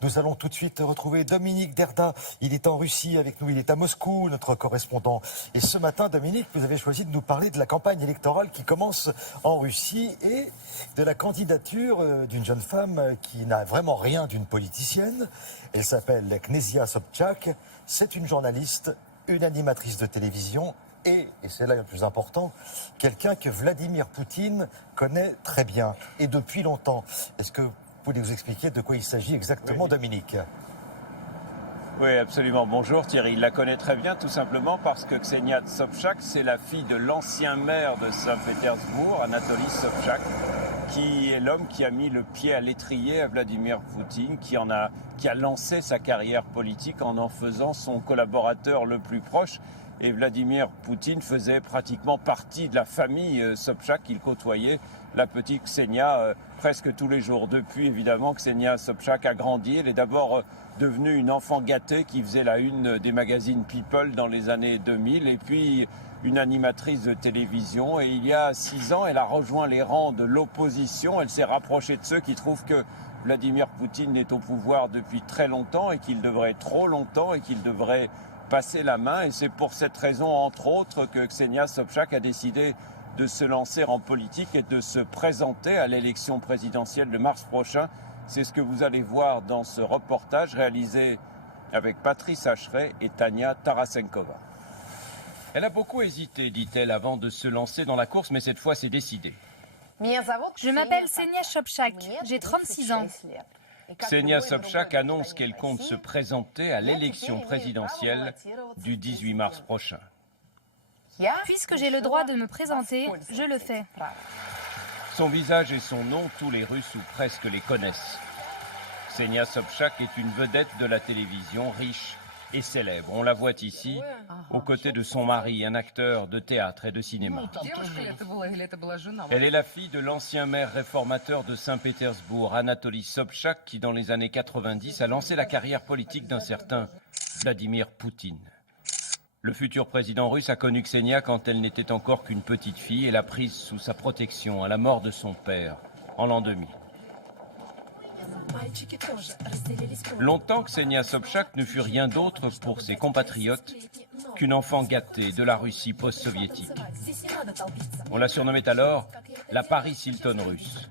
Nous allons tout de suite retrouver Dominique Derda. Il est en Russie avec nous, il est à Moscou, notre correspondant. Et ce matin, Dominique, vous avez choisi de nous parler de la campagne électorale qui commence en Russie et de la candidature d'une jeune femme qui n'a vraiment rien d'une politicienne. Elle s'appelle Knesia Sobchak. C'est une journaliste, une animatrice de télévision et c'est là le plus important, quelqu'un que Vladimir Poutine connaît très bien et depuis longtemps. Est-ce que vous pouvez nous expliquer de quoi il s'agit exactement, oui. Dominique? Oui, absolument. Bonjour Thierry. Il la connaît très bien tout simplement parce que Ksenia Sobchak, c'est la fille de l'ancien maire de Saint-Pétersbourg, Anatoly Sobchak, qui est l'homme qui a mis le pied à l'étrier à Vladimir Poutine, qui a lancé sa carrière politique en faisant son collaborateur le plus proche. Et Vladimir Poutine faisait pratiquement partie de la famille Sobchak. Il côtoyait la petite Ksenia presque tous les jours. Depuis, évidemment, Ksenia Sobchak a grandi. Elle est d'abord devenue une enfant gâtée qui faisait la une des magazines People dans les années 2000 et puis une animatrice de télévision. Et il y a 6 ans, elle a rejoint les rangs de l'opposition. Elle s'est rapprochée de ceux qui trouvent que Vladimir Poutine est au pouvoir depuis très longtemps et qu'il devrait trop longtemps et qu'il devrait passer la main. Et c'est pour cette raison, entre autres, que Ksenia Sobchak a décidé de se lancer en politique et de se présenter à l'élection présidentielle de mars prochain. C'est ce que vous allez voir dans ce reportage réalisé avec Patrice Acheret et Tania Tarasenkova. Elle a beaucoup hésité, dit-elle, avant de se lancer dans la course, mais cette fois c'est décidé. Je m'appelle Ksenia Sobchak, j'ai 36 ans. Ksenia Sobchak annonce qu'elle compte se présenter à l'élection présidentielle du 18 mars prochain. Puisque j'ai le droit de me présenter, je le fais. Son visage et son nom, tous les Russes ou presque les connaissent. Ksenia Sobchak est une vedette de la télévision, riche et célèbre. On la voit ici, aux côtés de son mari, un acteur de théâtre et de cinéma. Elle est la fille de l'ancien maire réformateur de Saint-Pétersbourg, Anatoly Sobchak, qui dans les années 90 a lancé la carrière politique d'un certain Vladimir Poutine. Le futur président russe a connu Ksenia quand elle n'était encore qu'une petite fille et l'a prise sous sa protection à la mort de son père, en l'an 2000. Longtemps, Ksenia Sobchak ne fut rien d'autre pour ses compatriotes qu'une enfant gâtée de la Russie post-soviétique. On la surnommait alors la Paris Hilton russe.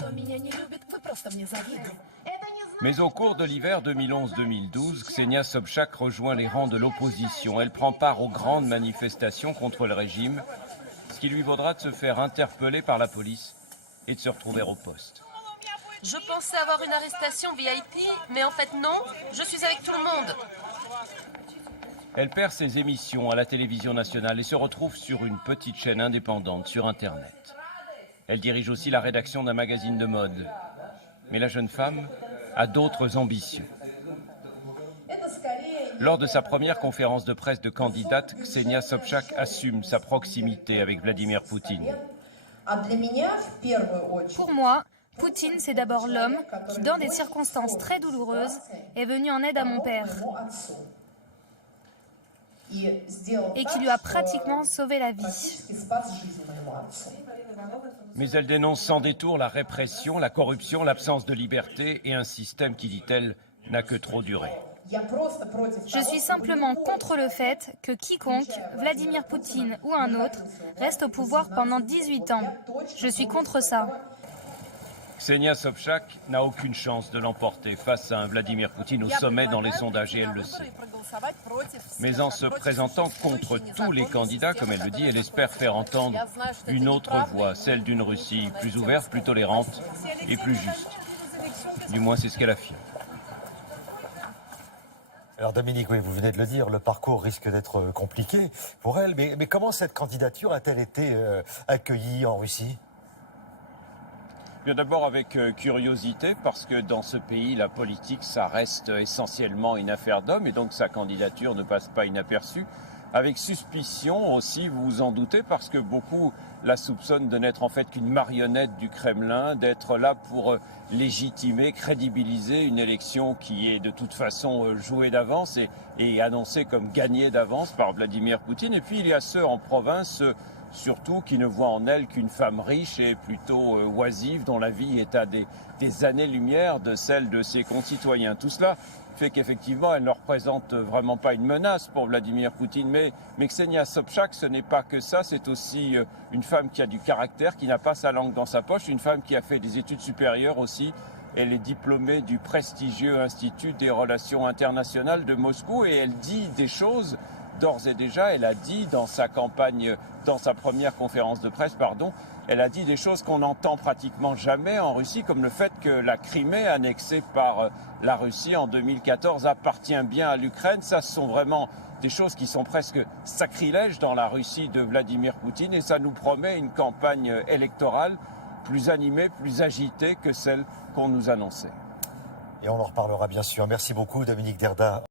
Mais au cours de l'hiver 2011-2012, Ksenia Sobchak rejoint les rangs de l'opposition. Elle prend part aux grandes manifestations contre le régime, ce qui lui vaudra de se faire interpeller par la police et de se retrouver au poste. Je pensais avoir une arrestation VIP, mais en fait non, je suis avec tout le monde. Elle perd ses émissions à la télévision nationale et se retrouve sur une petite chaîne indépendante sur Internet. Elle dirige aussi la rédaction d'un magazine de mode. Mais la jeune femme a d'autres ambitions. Lors de sa première conférence de presse de candidate, Ksenia Sobchak assume sa proximité avec Vladimir Poutine. Pour moi, Poutine, c'est d'abord l'homme qui, dans des circonstances très douloureuses, est venu en aide à mon père et qui lui a pratiquement sauvé la vie. Mais elle dénonce sans détour la répression, la corruption, l'absence de liberté et un système qui, dit-elle, n'a que trop duré. Je suis simplement contre le fait que quiconque, Vladimir Poutine ou un autre, reste au pouvoir pendant 18 ans. Je suis contre ça. Ksenia Sobchak n'a aucune chance de l'emporter face à un Vladimir Poutine au sommet dans les sondages et elle le sait. Mais en se présentant contre tous les candidats, comme elle le dit, elle espère faire entendre une autre voix, celle d'une Russie plus ouverte, plus tolérante et plus juste. Du moins, c'est ce qu'elle affirme. Alors Dominique, oui, vous venez de le dire, le parcours risque d'être compliqué pour elle. Mais comment cette candidature a-t-elle été accueillie en Russie ? Bien d'abord avec curiosité, parce que dans ce pays, la politique, ça reste essentiellement une affaire d'hommes, et donc sa candidature ne passe pas inaperçue. Avec suspicion aussi, vous vous en doutez, parce que beaucoup la soupçonnent de n'être en fait qu'une marionnette du Kremlin, d'être là pour légitimer, crédibiliser une élection qui est de toute façon jouée d'avance et annoncée comme gagnée d'avance par Vladimir Poutine. Et puis il y a ceux en province, surtout qui ne voit en elle qu'une femme riche et plutôt oisive, dont la vie est à des années-lumière de celle de ses concitoyens. Tout cela fait qu'effectivement, elle ne représente vraiment pas une menace pour Vladimir Poutine. Mais Ksenia Sobchak, ce n'est pas que ça, c'est aussi une femme qui a du caractère, qui n'a pas sa langue dans sa poche, une femme qui a fait des études supérieures aussi. Elle est diplômée du prestigieux Institut des Relations Internationales de Moscou et elle dit des choses, d'ores et déjà, elle a dit dans sa campagne, dans sa première conférence de presse, elle a dit des choses qu'on n'entend pratiquement jamais en Russie, comme le fait que la Crimée, annexée par la Russie en 2014, appartient bien à l'Ukraine. Ça, ce sont vraiment des choses qui sont presque sacrilèges dans la Russie de Vladimir Poutine et ça nous promet une campagne électorale plus animée, plus agitée que celle qu'on nous annonçait. Et on en reparlera bien sûr. Merci beaucoup Dominique Derda.